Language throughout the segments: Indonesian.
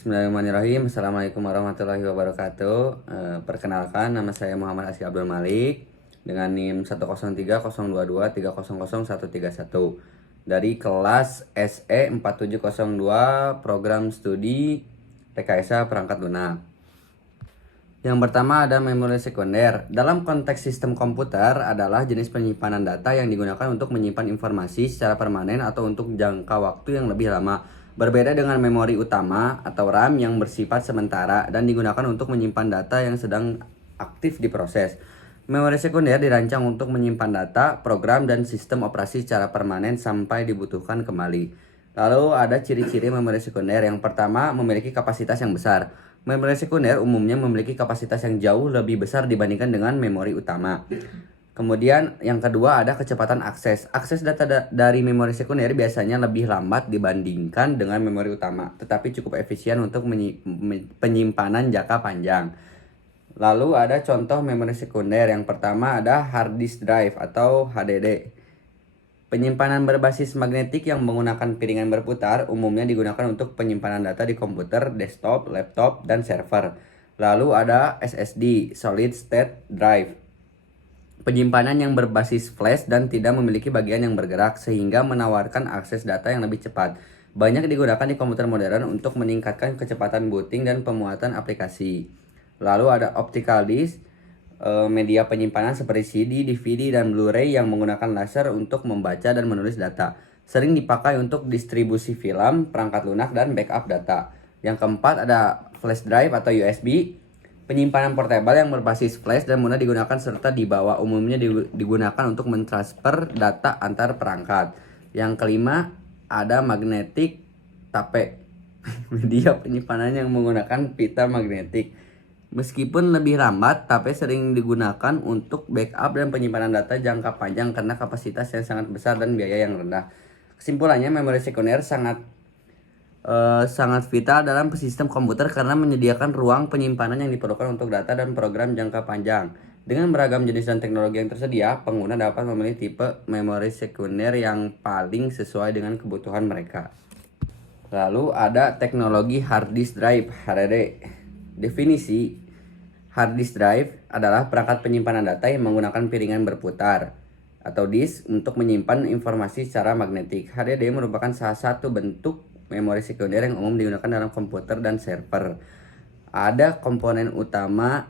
Bismillahirrahmanirrahim. Assalamualaikum warahmatullahi wabarakatuh. Perkenalkan, nama saya Muhammad Asy Abdul Malik dengan NIM 1030223000131 dari kelas SE 4702 Program Studi Rekayasa Perangkat Lunak. Yang pertama ada memori sekunder. Dalam konteks sistem komputer adalah jenis penyimpanan data yang digunakan untuk menyimpan informasi secara permanen atau untuk jangka waktu yang lebih lama. Berbeda dengan memori utama atau RAM yang bersifat sementara dan digunakan untuk menyimpan data yang sedang aktif diproses. Memori sekunder dirancang untuk menyimpan data, program, dan sistem operasi secara permanen sampai dibutuhkan kembali. Lalu ada ciri-ciri memori sekunder. Yang pertama, memiliki kapasitas yang besar. Memori sekunder umumnya memiliki kapasitas yang jauh lebih besar dibandingkan dengan memori utama. Kemudian yang kedua ada kecepatan akses. Akses data dari memori sekunder biasanya lebih lambat dibandingkan dengan memori utama, tetapi cukup efisien untuk penyimpanan jangka panjang. Lalu ada contoh memori sekunder. Yang pertama ada hard disk drive atau HDD. Penyimpanan berbasis magnetik yang menggunakan piringan berputar umumnya digunakan untuk penyimpanan data di komputer, desktop, laptop, dan server. Lalu ada SSD, Solid State Drive. Penyimpanan yang berbasis flash dan tidak memiliki bagian yang bergerak sehingga menawarkan akses data yang lebih cepat. Banyak digunakan di komputer modern untuk meningkatkan kecepatan booting dan pemuatan aplikasi. Lalu ada optical disk, media penyimpanan seperti CD, DVD, dan Blu-ray yang menggunakan laser untuk membaca dan menulis data. Sering dipakai untuk distribusi film, perangkat lunak, dan backup data. Yang keempat ada flash drive atau USB, penyimpanan portable yang berbasis flash dan mudah digunakan serta dibawa, umumnya digunakan untuk mentransfer data antar perangkat. Yang kelima ada magnetic tape, media penyimpanan yang menggunakan pita magnetik. Meskipun lebih lambat, tapi sering digunakan untuk backup dan penyimpanan data jangka panjang karena kapasitas yang sangat besar dan biaya yang rendah. Kesimpulannya, memori sekunder sangat vital dalam sistem komputer karena menyediakan ruang penyimpanan yang diperlukan untuk data dan program jangka panjang. Dengan beragam jenis dan teknologi yang tersedia, pengguna dapat memilih tipe memori sekunder yang paling sesuai dengan kebutuhan mereka. Lalu ada teknologi hard disk drive (HDD). Definisi hard disk drive adalah perangkat penyimpanan data yang menggunakan piringan berputar atau disk untuk menyimpan informasi secara magnetik. HDD merupakan salah satu bentuk memori sekunder yang umum digunakan dalam komputer dan server. Ada komponen utama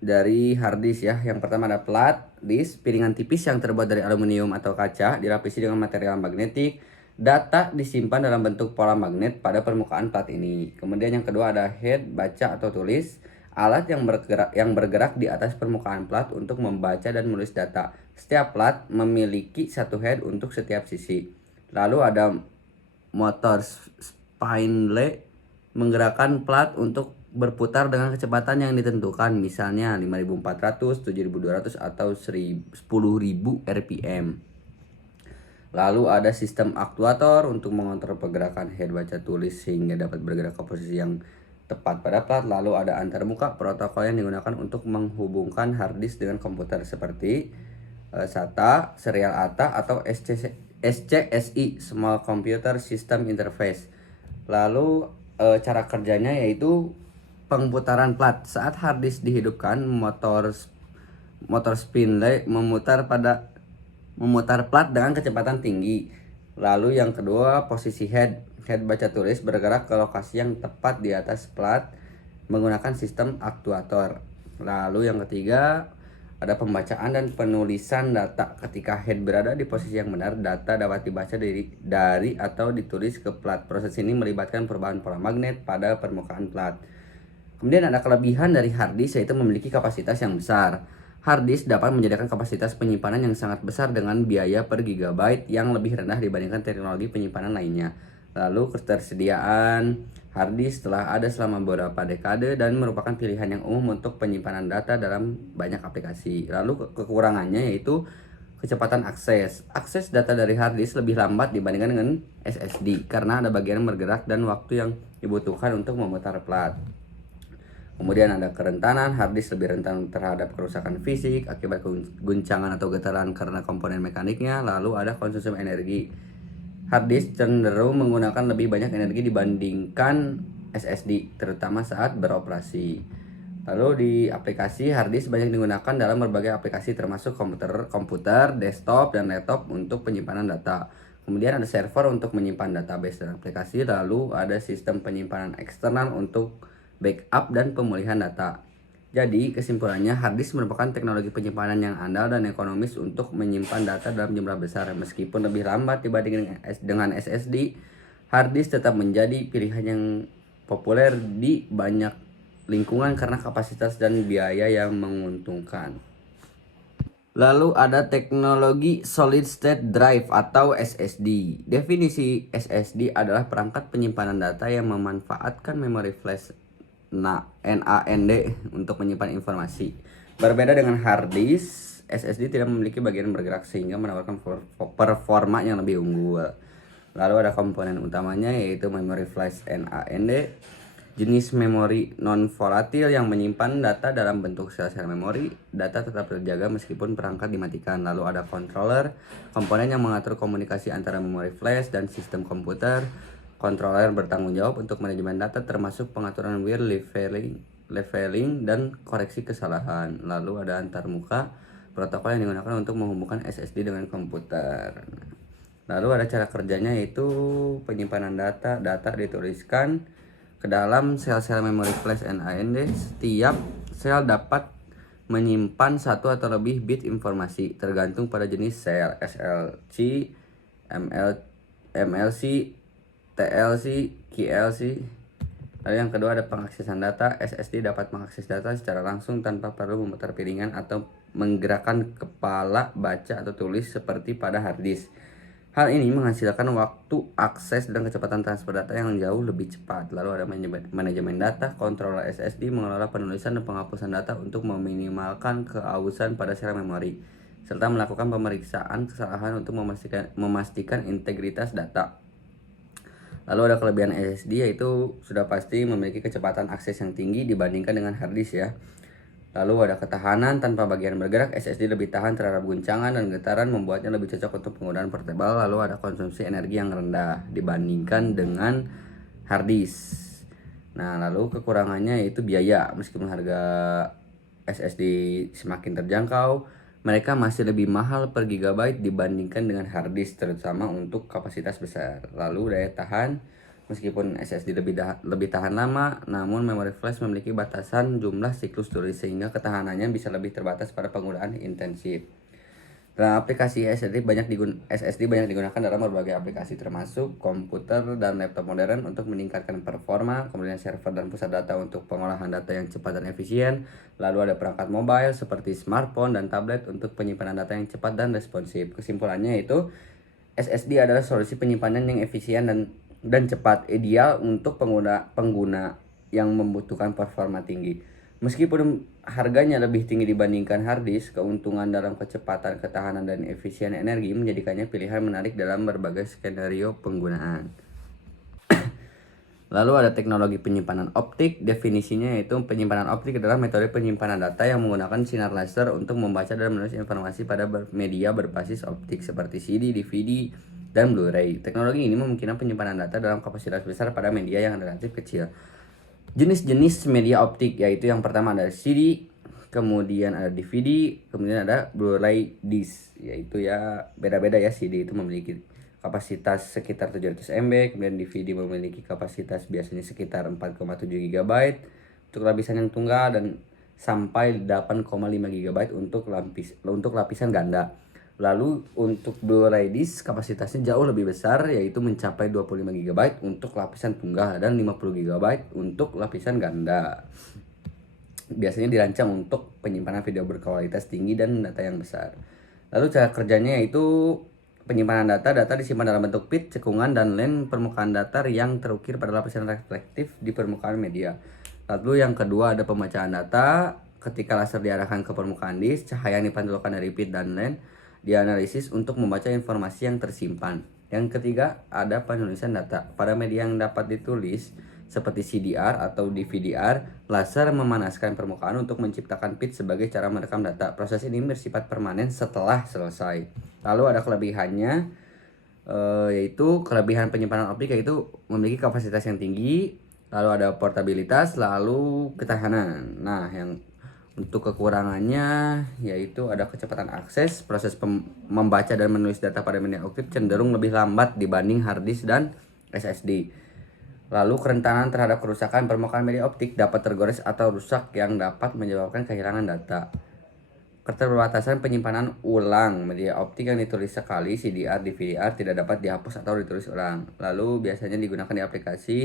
dari hard disk ya. Yang pertama ada plat disk, piringan tipis yang terbuat dari aluminium atau kaca dilapisi dengan material magnetik. Data disimpan dalam bentuk pola magnet pada permukaan plat ini. Kemudian yang kedua ada head, baca atau tulis, alat yang bergerak di atas permukaan plat untuk membaca dan menulis data. Setiap plat memiliki satu head untuk setiap sisi. Lalu ada motor spindle menggerakkan plat untuk berputar dengan kecepatan yang ditentukan, misalnya 5.400, 7.200 atau 10.000 rpm. Lalu ada sistem aktuator untuk mengontrol pergerakan head baca tulis sehingga dapat bergerak ke posisi yang tepat pada plat. Lalu ada antarmuka, protokol yang digunakan untuk menghubungkan hard disk dengan komputer seperti SATA, serial ATA atau SCSI, Small Computer System Interface. Lalu cara kerjanya yaitu pengputaran plat. Saat hard disk dihidupkan, motor spindle memutar plat dengan kecepatan tinggi. Lalu yang kedua posisi head baca tulis bergerak ke lokasi yang tepat di atas plat menggunakan sistem aktuator. Lalu yang ketiga ada pembacaan dan penulisan data. Ketika head berada di posisi yang benar, data dapat dibaca dari atau ditulis ke plat. Proses ini melibatkan perubahan pola magnet pada permukaan plat. Kemudian ada kelebihan dari hard disk yaitu memiliki kapasitas yang besar. Hard disk dapat menyediakan kapasitas penyimpanan yang sangat besar dengan biaya per gigabyte yang lebih rendah dibandingkan teknologi penyimpanan lainnya. Lalu ketersediaan hard disk telah ada selama beberapa dekade dan merupakan pilihan yang umum untuk penyimpanan data dalam banyak aplikasi. Lalu kekurangannya yaitu kecepatan akses. Akses data dari hard disk lebih lambat dibandingkan dengan SSD karena ada bagian yang bergerak dan waktu yang dibutuhkan untuk memutar plat. Kemudian ada kerentanan, hard disk lebih rentan terhadap kerusakan fisik akibat guncangan atau getaran karena komponen mekaniknya. Lalu ada konsumsi energi. Hard disk cenderung menggunakan lebih banyak energi dibandingkan SSD, terutama saat beroperasi. Lalu di aplikasi, hard disk banyak digunakan dalam berbagai aplikasi termasuk komputer, desktop, dan laptop untuk penyimpanan data. Kemudian ada server untuk menyimpan database dan aplikasi, lalu ada sistem penyimpanan eksternal untuk backup dan pemulihan data. Jadi kesimpulannya, hard disk merupakan teknologi penyimpanan yang andal dan ekonomis untuk menyimpan data dalam jumlah besar. Meskipun lebih lambat dibanding dengan SSD, hard disk tetap menjadi pilihan yang populer di banyak lingkungan karena kapasitas dan biaya yang menguntungkan. Lalu ada teknologi solid state drive atau SSD. Definisi SSD adalah perangkat penyimpanan data yang memanfaatkan memori flash NAND untuk menyimpan informasi. Berbeda dengan hard disk, SSD tidak memiliki bagian bergerak sehingga menawarkan performa yang lebih unggul. Lalu ada komponen utamanya yaitu memori flash NAND, jenis memori non-volatil yang menyimpan data dalam bentuk sel-sel memori. Data tetap terjaga meskipun perangkat dimatikan. Lalu ada controller, komponen yang mengatur komunikasi antara memori flash dan sistem komputer. Controller bertanggung jawab untuk manajemen data termasuk pengaturan wear, leveling, dan koreksi kesalahan. Lalu ada antarmuka, protokol yang digunakan untuk menghubungkan SSD dengan komputer. Lalu ada cara kerjanya yaitu penyimpanan data dituliskan ke dalam sel-sel memori flash NAND. Setiap sel dapat menyimpan satu atau lebih bit informasi tergantung pada jenis sel, SLC, MLC, TLC, QLC. Lalu yang kedua ada pengaksesan data. SSD dapat mengakses data secara langsung tanpa perlu memutar piringan atau menggerakkan kepala baca atau tulis seperti pada hard disk. Hal ini menghasilkan waktu akses dan kecepatan transfer data yang jauh lebih cepat. Lalu ada manajemen data. Controller SSD mengelola penulisan dan penghapusan data untuk meminimalkan keausan pada sel memori, serta melakukan pemeriksaan kesalahan untuk memastikan integritas data. Lalu ada kelebihan SSD yaitu sudah pasti memiliki kecepatan akses yang tinggi dibandingkan dengan hard disk ya. Lalu ada ketahanan tanpa bagian bergerak. SSD lebih tahan terhadap guncangan dan getaran, membuatnya lebih cocok untuk penggunaan portable. Lalu ada konsumsi energi yang rendah dibandingkan dengan hard disk. Nah, lalu kekurangannya yaitu biaya. Meskipun harga SSD semakin terjangkau, mereka masih lebih mahal per gigabyte dibandingkan dengan hard disk, terutama untuk kapasitas besar. Lalu daya tahan. Meskipun SSD lebih tahan lama, namun memori flash memiliki batasan jumlah siklus tulis sehingga ketahanannya bisa lebih terbatas pada penggunaan intensif. Dalam aplikasi SSD banyak digunakan dalam berbagai aplikasi termasuk komputer dan laptop modern untuk meningkatkan performa, kemudian server dan pusat data untuk pengolahan data yang cepat dan efisien. Lalu ada perangkat mobile seperti smartphone dan tablet untuk penyimpanan data yang cepat dan responsif. Kesimpulannya yaitu SSD adalah solusi penyimpanan yang efisien dan cepat, ideal untuk pengguna yang membutuhkan performa tinggi. Meskipun harganya lebih tinggi dibandingkan hard disk, keuntungan dalam kecepatan, ketahanan, dan efisien energi menjadikannya pilihan menarik dalam berbagai skenario penggunaan. Lalu ada teknologi penyimpanan optik. Definisinya yaitu penyimpanan optik adalah metode penyimpanan data yang menggunakan sinar laser untuk membaca dan menulis informasi pada media berbasis optik seperti CD, DVD, dan Blu-ray. Teknologi ini memungkinkan penyimpanan data dalam kapasitas besar pada media yang relatif kecil. Jenis-jenis media optik yaitu yang pertama ada CD, kemudian ada DVD, kemudian ada Blu-ray disc. Yaitu ya beda-beda ya. CD itu memiliki kapasitas sekitar 700 MB, kemudian DVD memiliki kapasitas biasanya sekitar 4,7 GB untuk lapisan yang tunggal dan sampai 8,5 GB untuk lapisan ganda. Lalu untuk Blu-ray disc kapasitasnya jauh lebih besar yaitu mencapai 25 GB untuk lapisan tunggal dan 50 GB untuk lapisan ganda. Biasanya dirancang untuk penyimpanan video berkualitas tinggi dan data yang besar. Lalu cara kerjanya yaitu penyimpanan data disimpan dalam bentuk bit, cekungan, dan lens permukaan datar yang terukir pada lapisan reflektif di permukaan media. Lalu yang kedua ada pembacaan data. Ketika laser diarahkan ke permukaan disk, cahaya yang dipantulkan dari bit dan lens dianalisis untuk membaca informasi yang tersimpan. Yang ketiga ada penulisan data. Pada media yang dapat ditulis seperti CDR atau DVD-R, laser memanaskan permukaan untuk menciptakan bit sebagai cara merekam data. Proses ini bersifat permanen setelah selesai. Lalu ada kelebihannya, yaitu kelebihan penyimpanan optik yaitu memiliki kapasitas yang tinggi, lalu ada portabilitas, lalu ketahanan. Nah, yang untuk kekurangannya yaitu ada kecepatan akses, proses membaca dan menulis data pada media optik cenderung lebih lambat dibanding hard disk dan SSD. Lalu kerentanan terhadap kerusakan permukaan media optik dapat tergores atau rusak yang dapat menyebabkan kehilangan data. Keterbatasan penyimpanan ulang media optik yang ditulis sekali CDR, DVD-R tidak dapat dihapus atau ditulis ulang. Lalu biasanya digunakan di aplikasi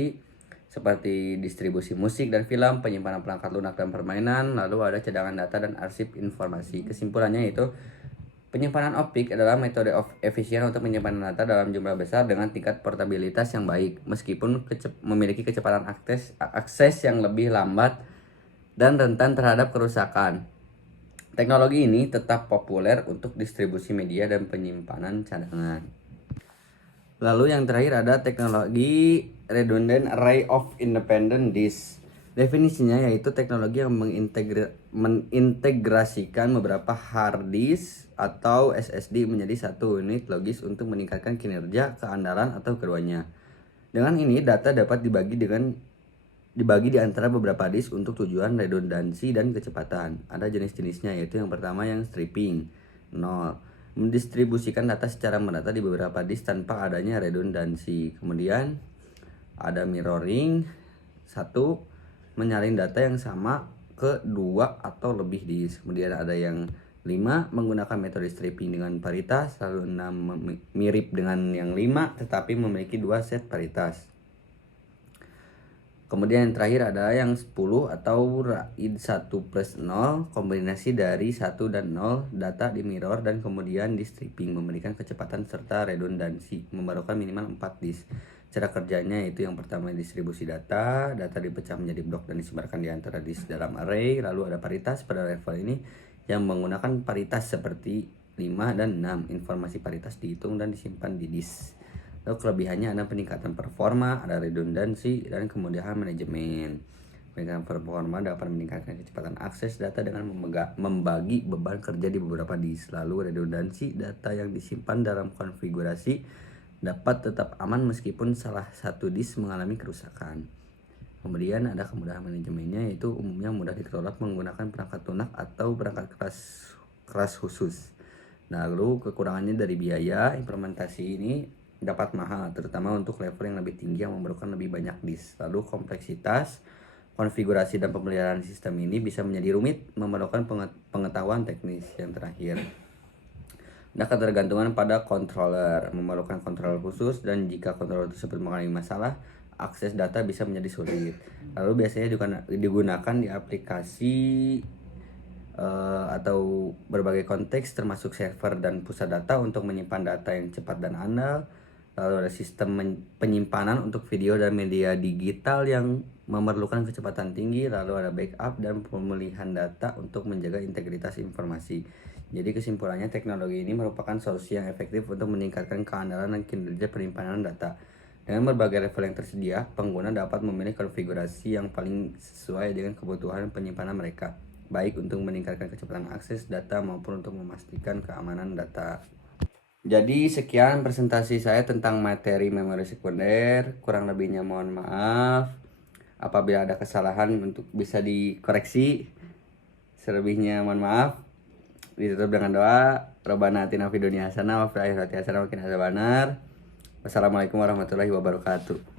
seperti distribusi musik dan film, penyimpanan perangkat lunak dan permainan, lalu ada cadangan data dan arsip informasi. Kesimpulannya itu penyimpanan optik adalah metode efisien untuk menyimpan data dalam jumlah besar dengan tingkat portabilitas yang baik, meskipun memiliki kecepatan akses yang lebih lambat dan rentan terhadap kerusakan. Teknologi ini tetap populer untuk distribusi media dan penyimpanan cadangan. Lalu yang terakhir ada teknologi Redundant Array of Independent Disk. Definisinya yaitu teknologi yang mengintegrasikan beberapa hard disk atau SSD menjadi satu unit logis untuk meningkatkan kinerja, keandalan, atau keduanya. Dengan ini data dapat dibagi di antara beberapa disk untuk tujuan redundansi dan kecepatan. Ada jenis-jenisnya yaitu yang pertama yang stripping 0, mendistribusikan data secara merata di beberapa disk tanpa adanya redundansi. Kemudian ada mirroring 1, menyalin data yang sama ke 2 atau lebih disk. Kemudian ada yang 5, menggunakan metode stripping dengan paritas. Lalu 6, mirip dengan yang 5 tetapi memiliki 2 set paritas. Kemudian yang terakhir ada yang 10 atau RAID 1+0, kombinasi dari 1 dan 0, data di mirror dan kemudian di stripping, memberikan kecepatan serta redundansi, memerlukan minimal 4 disk. Cara kerjanya itu yang pertama distribusi data dipecah menjadi blok dan disebarkan di antara disk dalam array. Lalu ada paritas pada level ini yang menggunakan paritas seperti 5 dan 6, informasi paritas dihitung dan disimpan di disk. Lalu kelebihannya ada peningkatan performa, ada redundansi, dan kemudahan manajemen. Peningkatan performa dapat meningkatkan kecepatan akses data dengan membagi beban kerja di beberapa disk. Lalu redundansi, data yang disimpan dalam konfigurasi dapat tetap aman meskipun salah satu disk mengalami kerusakan. Kemudian ada kemudahan manajemennya, yaitu umumnya mudah dikelola menggunakan perangkat lunak atau perangkat keras khusus. Lalu kekurangannya dari biaya, implementasi ini dapat mahal, terutama untuk level yang lebih tinggi yang memerlukan lebih banyak disk. Lalu kompleksitas, konfigurasi dan pemeliharaan sistem ini bisa menjadi rumit, memerlukan pengetahuan teknis. Yang terakhir, ada ketergantungan pada controller, memerlukan controller khusus, dan jika controller tersebut mengalami masalah, akses data bisa menjadi sulit. Lalu biasanya digunakan di aplikasi atau berbagai konteks termasuk server dan pusat data untuk menyimpan data yang cepat dan andal. Lalu ada sistem penyimpanan untuk video dan media digital yang memerlukan kecepatan tinggi. Lalu ada backup dan pemulihan data untuk menjaga integritas informasi. Jadi kesimpulannya, teknologi ini merupakan solusi yang efektif untuk meningkatkan keandalan dan kinerja penyimpanan data. Dengan berbagai level yang tersedia, pengguna dapat memilih konfigurasi yang paling sesuai dengan kebutuhan penyimpanan mereka, baik untuk meningkatkan kecepatan akses data maupun untuk memastikan keamanan data. Jadi sekian presentasi saya tentang materi memori sekunder. Kurang lebihnya mohon maaf. Apabila ada kesalahan untuk bisa dikoreksi. Selebihnya mohon maaf. Ditutup dengan doa. Robbana atina fid dunya hasanah wa fil akhirati hasanah wa qina adzabannar. Wassalamualaikum warahmatullahi wabarakatuh.